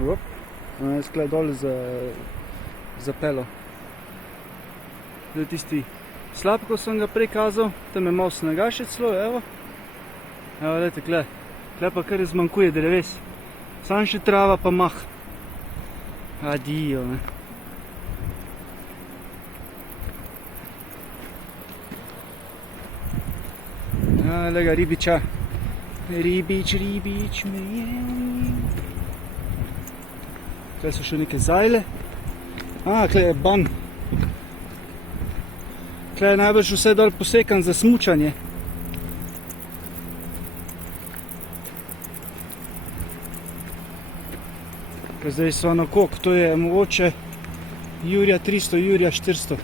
Jaz tukaj dol zapelo. Tisti slab, ko sem ga prikazal, tam je malo snega še celo, evo. Evo, gledajte, tukaj pa kar zmanjkuje dreves. Sam še trava pa mah. Adijo, ne. Gle ga ribiča. Ribič, mejeni. Tukaj so še neke zajle. Tukaj je ban. Tukaj je najbrž vse dol posekan za smučanje. Zdaj so na koliko, to je mogoče jurja 300, jurja 400.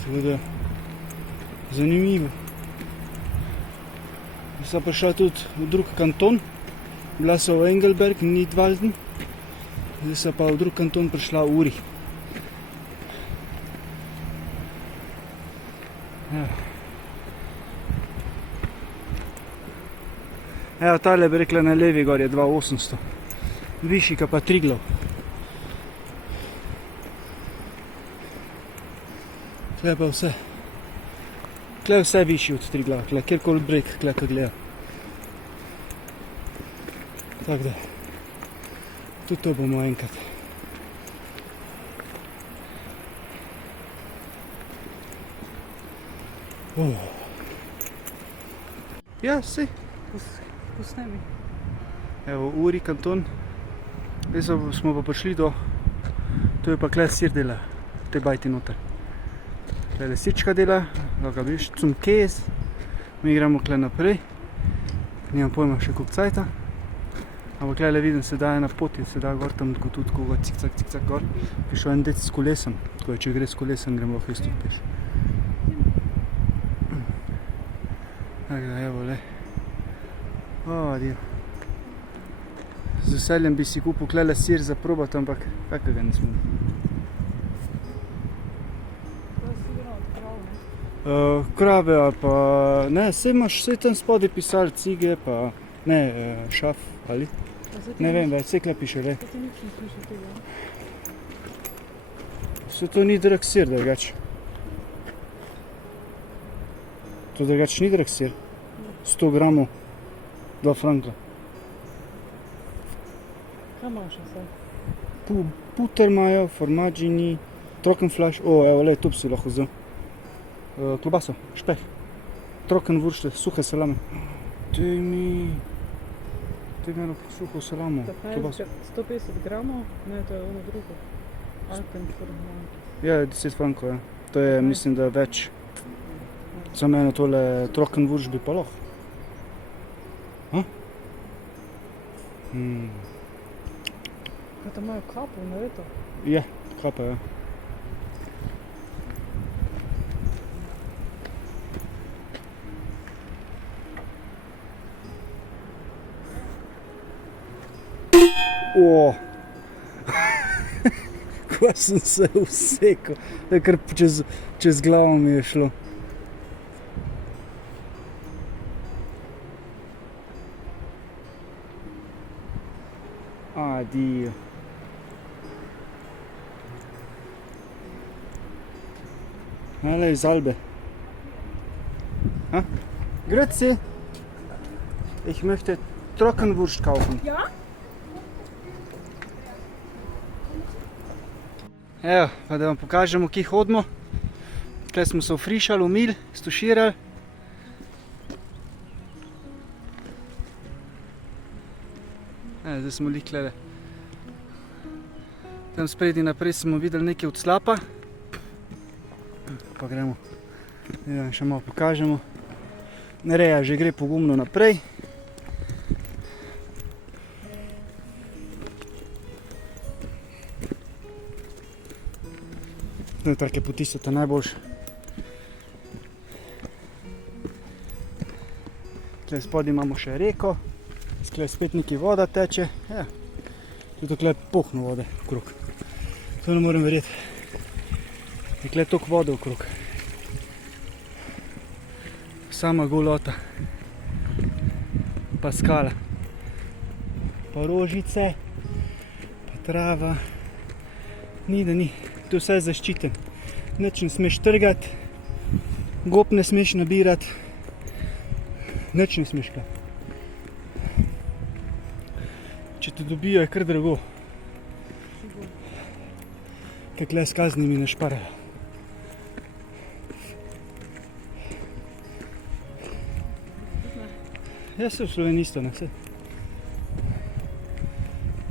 Tako da, zanimivo. Sem prišla tudi v drug kanton, bila so v Engelberg, Nidwalden, zdaj sem pa v drug kanton prišla v Uri. Evo, tale bi rekla na levi gor je 2800, višji ka pa Triglav. Tukaj pa vse. Tukaj je vse višji od Triglava, kjerkoli breg, tukaj ka gleda. Tako da, tudi to bomo enkrat. Ja, sej. Posnemi. Evo, Uri kanton. Zdaj smo pa prišli do, to je pa tukaj sir dela, te bajti noter. Tukaj lesička dela, ga viš, zum kez. Mi gremo tukaj naprej. Nimam pojma še koliko cajta. Ampak tukaj vidim, se da ena pot, se da gor tam tudi koga cik-cak gor. Prišel en dec s kolesom, tako če gre s kolesom, gremo lahko isto peš. Tako da, evo, le. Dio. Z veseljem bi si kupil tukaj sir za probat, ampak kakega ne smem. Krave ali pa, ne, sej imaš, sej tam spodaj pisali cige, pa, ne, šaf, ali? Ne vem, več, sej tukaj piše, le. Sej to ni drag sir, drugač. To drugač ni drag sir. 100 gramov, 2 franka. Kaj imaš vse? Puter imajo, formaggini, trockenfleisch, evo, le, to bi si lahko vzel. Klobaso, špeh, trockenwurste, suhe salame. Daj mi suho salamo, klobaso. 150 gramov? Ne, to je ono drugo. Alpenformat. Ja, 10 frankov, ja. To je, mislim, da več. Samo eno tole trockenwurst bi pa lahko. Kaj tam imajo kapo, nareto? Je, kapa, ja. Ko sem se usekal, kar čez glavo mi je šlo. Adijo. Hele, iz Albe. Grüezi. Ich möchte Trockenwurst kaufen. Ja? Evo, pa da vam pokažemo, kje hodimo. Tukaj smo se ofrišali, umili, stuširali. Zdaj smo likljale. Tam spredi naprej smo videli nekaj od slapa. Pa gremo, da še malo pokažemo. Nereja že gre pogumno naprej. Take poti so ta najboljše. Tukaj spodaj imamo še reko, tukaj spet nekaj voda teče. Ja, tudi tukaj pohno vode okrog. To ne morem verjeti. Tukaj je toliko vode okrog. Sama golota. Pa skala. pa rožice, pa trava. Ni da ni, to vse je zaščiten. Nič ne smeš trgati, gob ne smeš nabirati, nič ne smeš kaj. Če te dobijo, je kar drago. Kaj tle s kaznimi ne šparajo. Jaz sem v Sloveniji isto, ne vse.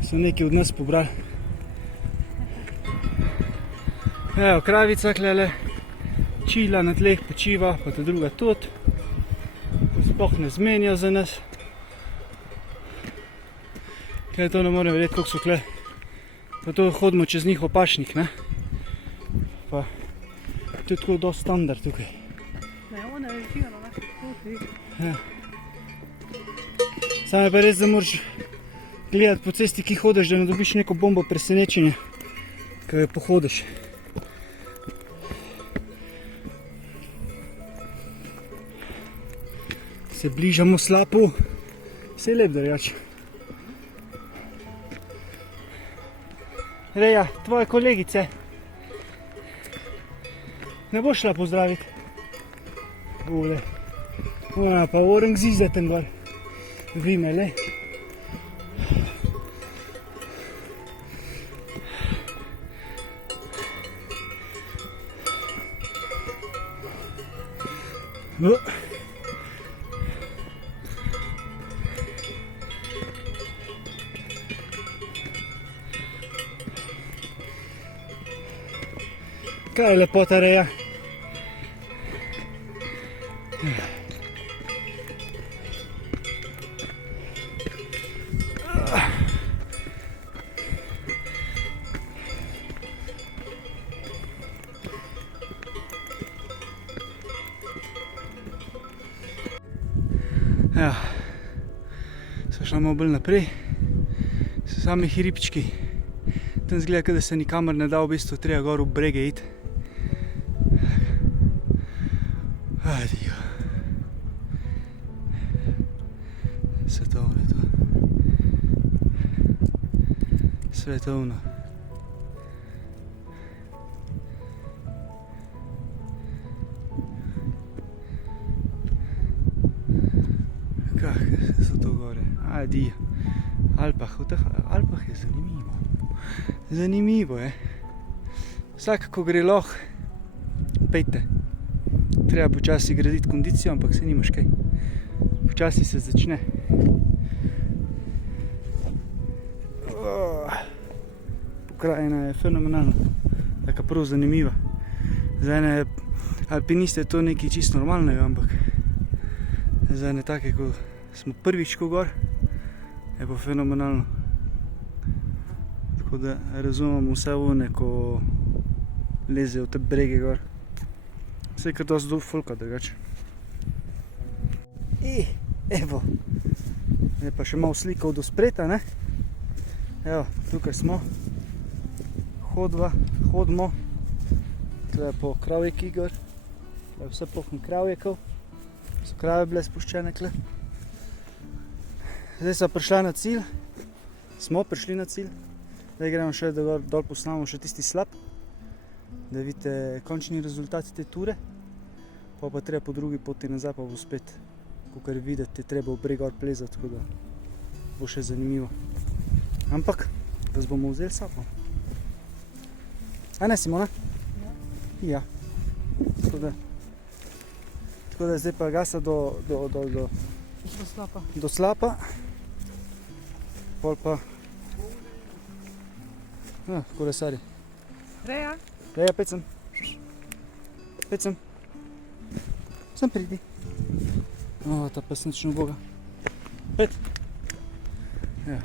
So neki od nas pobrali. Evo, kravica klele, čila na tleh, počiva, pa ta druga tudi. Sploh ne zmenjajo za nas. Kaj to ne morem vedeti, koliko so kle. Pa to hodimo čez njihov pašnik, ne. Pa to je tako dosti standard tukaj. Ne, one živijo na naših poti. Ja. Samo je pa res, da moraš gledati po cesti, ki hodiš, da ne dobiš neko bombo presenečenja, ko jo pohodiš. Se bližamo slapu, vse je lep drugače. Reja, tvoje kolegice, ne boš šla pozdraviti? Ule, ona pa Orangziza tam gor, vime, le. Kaj je lepota, Reja? Ja, so šla malo bolj naprej, so sami hribčki. Tam zgleda, da se nikamor ne da, v bistvu treba gor v brege iti. Adijo. Svetovno je to. Svetovno. Kakšne so to gore? Adijo. Alpah, v teh Alpah je zanimivo. Zanimivo je. Vsak, ko gre lahko, pejte. Treba počasi graditi kondicijo, ampak se nimaš kaj. Počasi se začne. Pokrajina je fenomenalna, taka prav zanimiva. Za ene alpiniste je to nekaj čisto normalnega, ampak za ene take, ko smo prvič ko gor, je pa fenomenalno. Tako da razumemo vse one, ko lezejo v te brege gor. Vse je kar dosti folka drugače. Evo, je pa še malo slikov do spreta, ne? Evo, tukaj smo. Hodimo. Tukaj je po kravjeki gor. Tukaj je vse polno kravjekov. So krave bile spuščene kle. Zdaj smo prišli na cilj. Smo prišli na cilj. Zdaj gremo še, da dol posnamo še tisti slap, da vidite končni rezultat te ture. Pa treba po drugi poti nazaj, pa bo spet, kakor vidite, treba v breg gor plezati, tako da bo še zanimivo. Ampak, vas bomo vzeli sapo. A ne, Simona? Ja. Tako da zdaj pa gasa do slapa. Pol pa kolesari. Reja? Reja, pet sem. Sem pridi. O, ta pa sem nič uboga. Pet. Ja.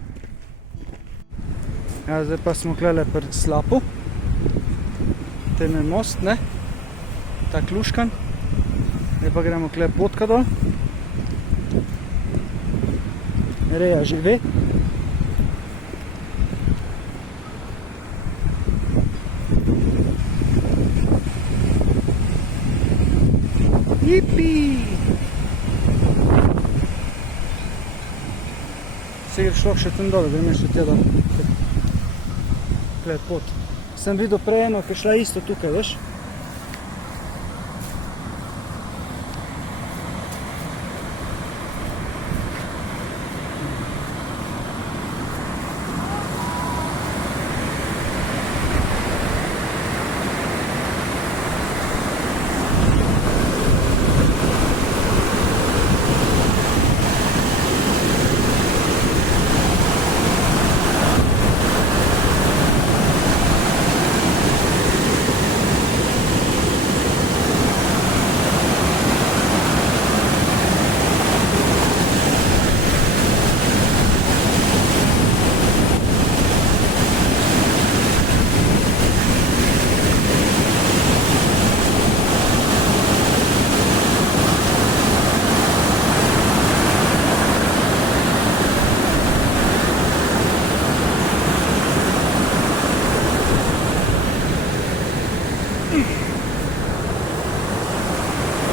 Ja, zdaj pa smo klele pred slapu. Tem je most, ne? Ta kluškan. Zdaj pa gremo kle potka dol. Reja že ve. Jipi! Se greš šlo še tam dole, gremo še tja dole. Tukaj je pot. Sem videl prej eno, ki je šla isto tukaj, veš?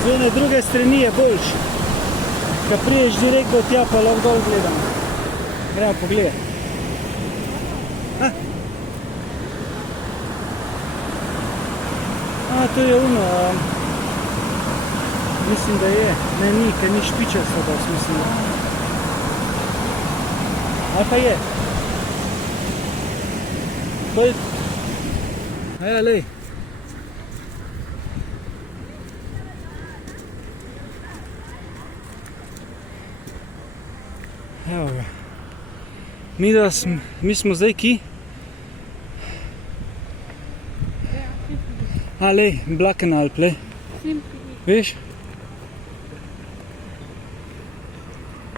Z one druge strani je boljš. Ko priješ direkt od tja, pa lahko dol gledamo. Gremo pogledati. To je ono. Mislim, da je. Ne, ni, ker ni špičasto, da mislim, da. Ali pa je. To je. Ja, lej. Evo ga. Mi smo zdaj ki? Lej, Blakenalp, lej. Veš?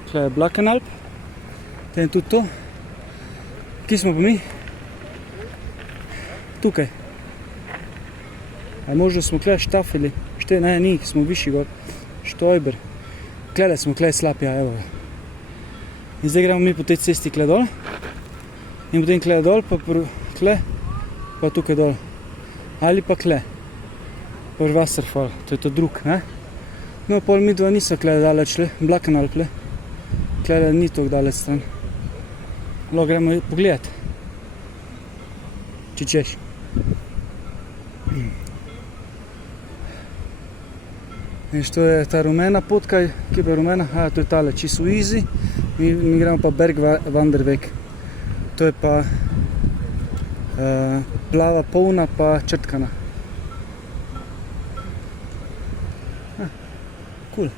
Tukaj je Blakenalp. Tukaj je tudi to. Kje smo pa mi? Tukaj. A možno smo tukaj štafili? Ne, ni, smo višji gor. Štojber. Tukaj smo tukaj slapja, evo ga. In zdaj gremo mi po tej cesti tukaj dol. In potem tukaj dol, pa tukaj, pa tukaj dol. Ali pa tukaj. Pa Wasserfall, to je to drug, ne? No, pol mi dva niso tukaj daleč, Blakenalp, tukaj ni toliko daleč stran. Lahko gremo pogledati. Če češ. Veš, to je ta rumena potka, kje pa je rumena? To je tale, čisto easy. Mi gremo pa Bergwanderweg. To je pa plava, polna pa črtkana. Cool.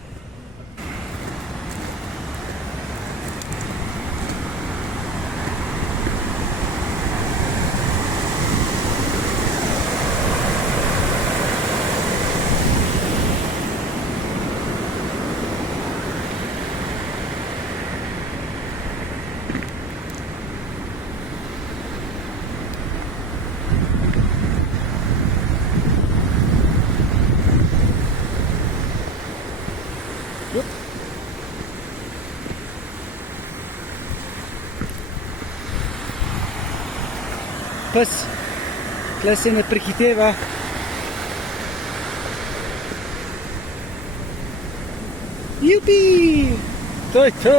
Pes, tukaj se ne prehiteva. Jupi! To je to!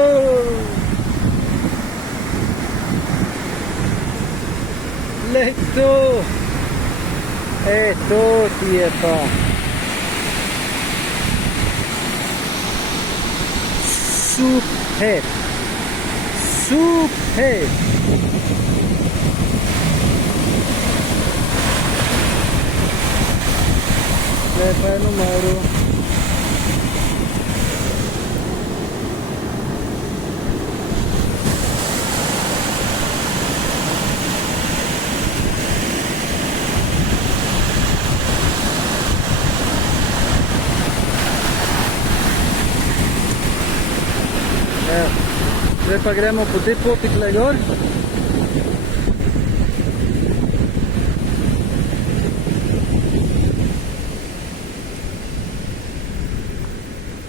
Le to! To ti je pa! Super! Super! Pa je numeru. Zdaj pa gremo po tej poti tukaj gor.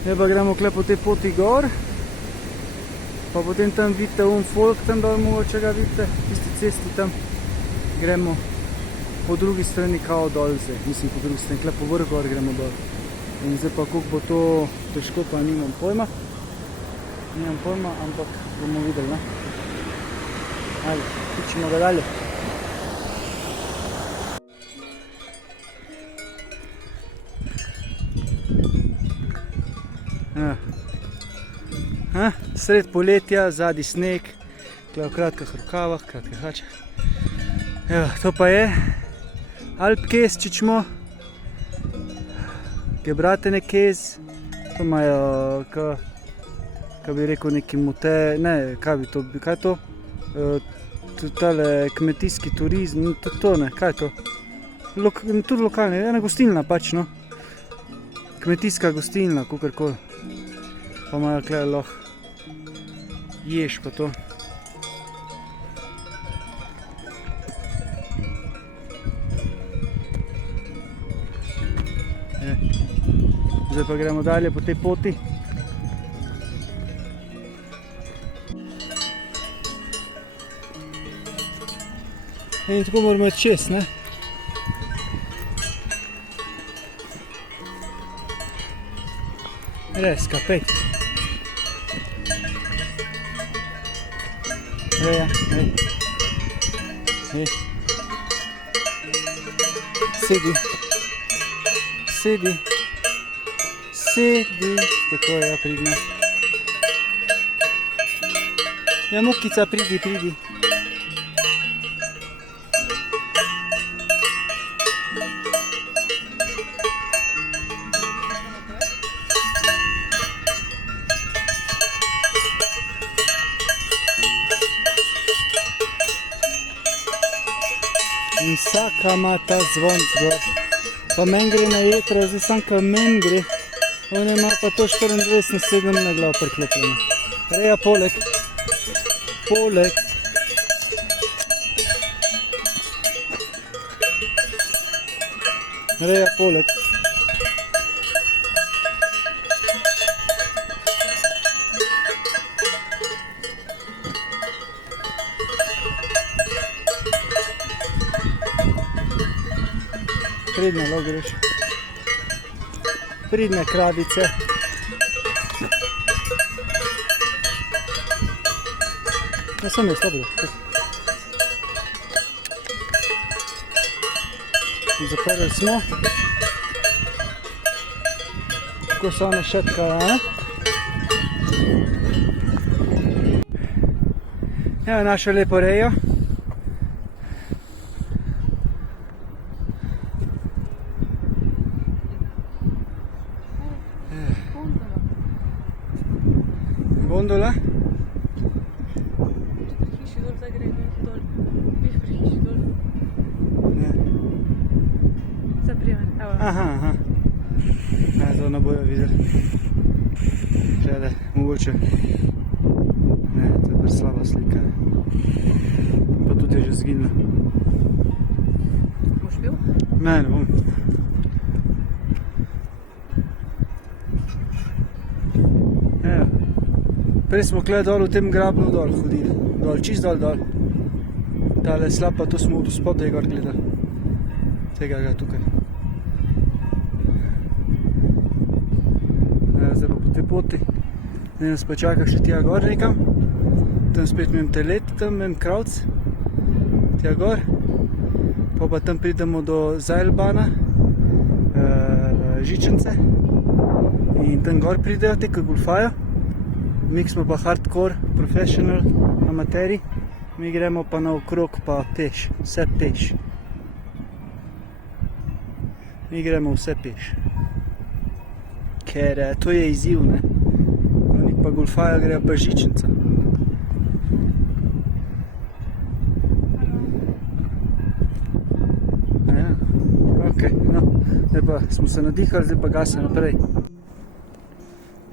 Zdaj pa gremo tukaj po tej poti gor. Pa potem tam vidite folk tam dol, mogoče ga vidite, tisti cesti tam. Gremo po drugi strani kao dol zdaj, mislim po drugi strani, tukaj po vrh gor gremo dol. In zdaj pa koliko bo to težko, pa nimam pojma. Ampak bomo videli, ne? Ajde, pičemo ga dalje. Sred poletja, zadnji sneg, tukaj v kratkih rokavah, kratkih hlačah. Evo, to pa je Alpkez, čičmo, Gebratene kez, to imajo, kaj bi rekel, neki mute, ne, kaj je to? Tale kmetijski turizm, tudi to ne, kaj je to? Tudi lokalni, ena gostilna pač, no. Kmetijska gostilna, kakorkoli. Pa imajo tukaj lahko ješ pa to. Zdaj pa gremo dalje po tej poti. In tako moramo iti čez, ne? Res, kapej. Ja, Sedi. Tako je, ja, pridna. Ja, Mukica, pridi. In vsaka ima ta zvon zgor. Pa meni gre na jetra, zdaj sam ka meni gre. Ona ima pa to 24/7 na glav priklopljeno. Reja poleg. Reja poleg. Pridne, lahko greš. Pridne kravice. Ja, sem jaz, dobro. Zaprli smo. Tako se ona šetka, ne? Evo našo lepo rejo. Gondola. Hiši dol, zdaj gre dol. Viš pri hiši dol. Ne. Zdaj prijavim, evo. Aha. Ne, to ne bojo videli. Gledaj, mogoče. Ne, to je preslaba slika. Pa tudi je že zginila. Boš bil? Ne bom. Evo. Prej smo tukaj dol v tem grabnu dol hodili. Čist dol. Tale slab pa to smo od spodaj gor gledali. Tega ga tukaj. Zdaj pa po tej poti. Zdaj nas pa čaka še tja gor nekam. Tam spet imam telet, tam imam kravc. Tja gor. Pa tam pridemo do Zajlbana, Žičance. In tam gor pridejo te, ko golfajo. Mi smo pa hardcore, professional, amateri. Mi gremo pa naokrog pa peš, vse peš. Mi gremo vse peš. Ker to je izziv, ne. Oni pa golfajo, grejo pa Žičanca. Ja, okej, no. Zdaj pa smo se nadihali, zdaj pa gase naprej.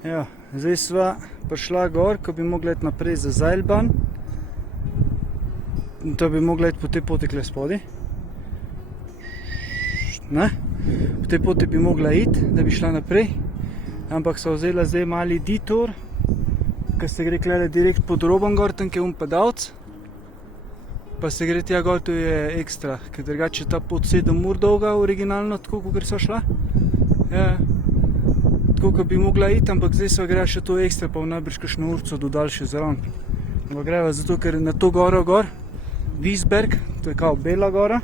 Evo, zdaj sva prišla gor, ko bi mogla iti naprej za Zajlban. To bi mogla iti po tej poti kle spodaj. Ne? Po tej poti bi mogla iti, da bi šla naprej. Ampak sva vzela zdaj mali detour, ker se gre kle direkt pod Roban gor, tam je padavc. Pa se gre tja gor, to je ekstra, ker drugače je ta pot 7 ur dolga, originalno, tako kot sva šla. Ja. Tako kot bi mogla iti, ampak zdaj sva gre še to ekstra, pa v najbrž kakšno urco dodali še zraven. Pa greva zato, ker na to goro gor, Wiesberg, to je kao Bela gora,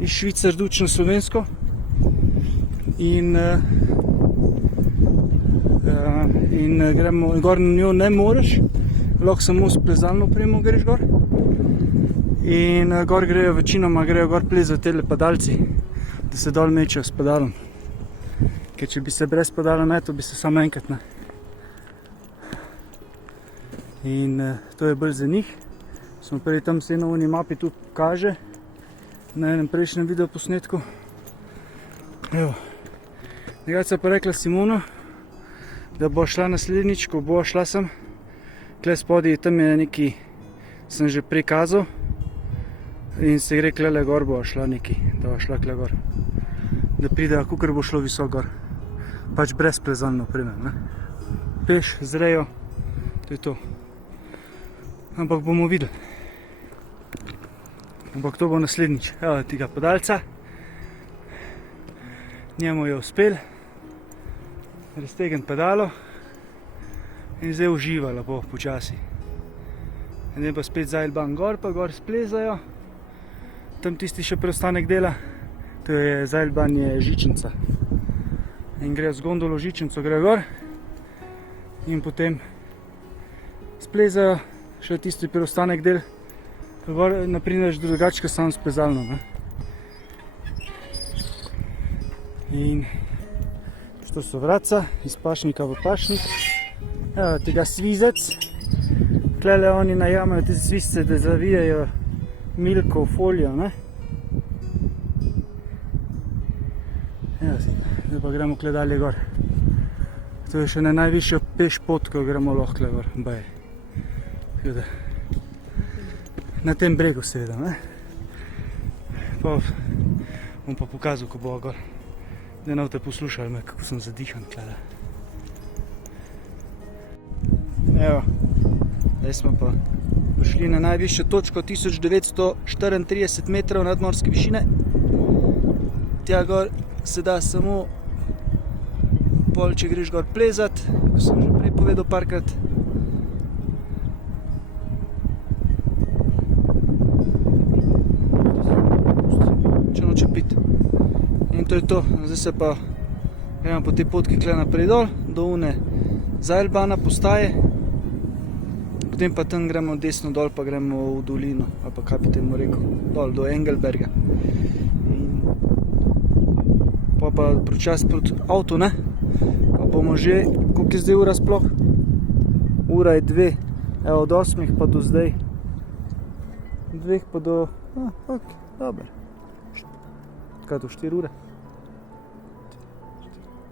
iz Švice rduč na slovensko. In gremo gor na njo ne moreš, lahko samo s plezalno opremo greš gor. In gor grejo večinoma gor plezati tele padalci, da se dol mečejo s padalom. Ker če bi se brez padala metal, bi se samo enkrat, ne. In to je bolj za njih. Smo prej tam se na oni mapi tudi kaže, na enem prejšnjem videoposnetku. Evo. Drugače pa rekla Simona, da bo šla naslednjič, ko bo šla sem. Tle spodaj, tam je neki, sem že prikazal. In se gre klele gor, bo šla neki, da bo šla kle gor. Da pride, kakor bo šlo visok gor. Pač brez plezalno opreme, ne. Peš, z rejo, to je to. Ampak bomo videli. Ampak to bo naslednjič. Evo tega padalca. Njemu je uspel. Raztegen padalo. In zdaj uživa lepo, počasi. In zdaj pa spet zailban gor, pa gor splezajo. Tam tisti še preostanek dela. To je zailbanje žičnica. In gre z gondolo žičnico, gre gor. In potem splezajo še tisti preostanek del. Gor naprineš drugačka sam s plezalno, ne. In to so vratca iz pašnika v pašnik. Evo tega svizec. Tlele oni najamajo te svizce, da zavijajo milko v folijo, ne. Evo si, zdaj pa gremo kle dalje gor. To je še na najvišjo peš pot, ko gremo lahko kle gor, baje. Na tem bregu seveda, ne. Pa bom pa pokazal, ko bo gor. Da ne boste poslušali me, kako sem zadihan tlele. Evo, zdaj smo pa prišli na najvišjo točko 1934 metrov nadmorske višine. Tja gor se da samo pol, če greš gor plezat, ko sem že prej povedal parkrat. Če noče pit. In to je to, zdaj se pa gremo po tej potki kle naprej dol, do une zailbana postaje. Potem pa tam gremo desno dol, pa gremo v dolino, ali pa kaj bi temu rekel, dol do Engelberga. Pa počasi proti avtu, ne? Pa bomo že, koliko je zdaj ura sploh? Ura je 2, evo od 8 pa do zdaj. 2 pa do, ok, dober. Kaj to, 4 ure?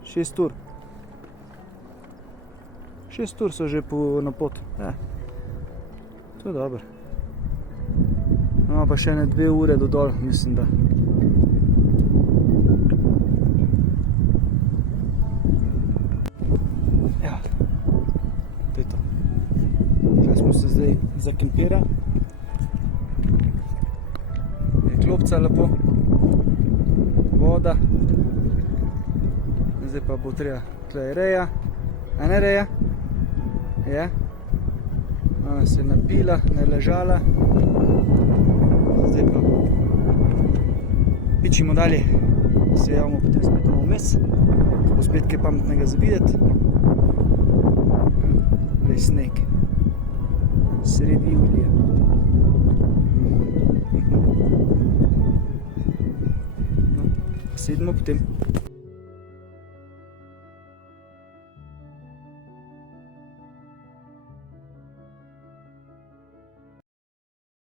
6 ur. 6 ur so že na pot, ja. To je dobro. No pa še ne 2 ure do dol, mislim da. Ja, to je to. Kaj smo se zdaj zakempirali. Je klopca lepo. Voda. Zdaj pa bo treba, tle je reja. A ne reja? Je. Ona se je napila, ne ležala. Zdaj pa pičimo dalje. Se javimo potem spet na vmes. Ko bo spet kaj pametnega za videti. Rej sneg. Sredi julija. No, sedimo potem.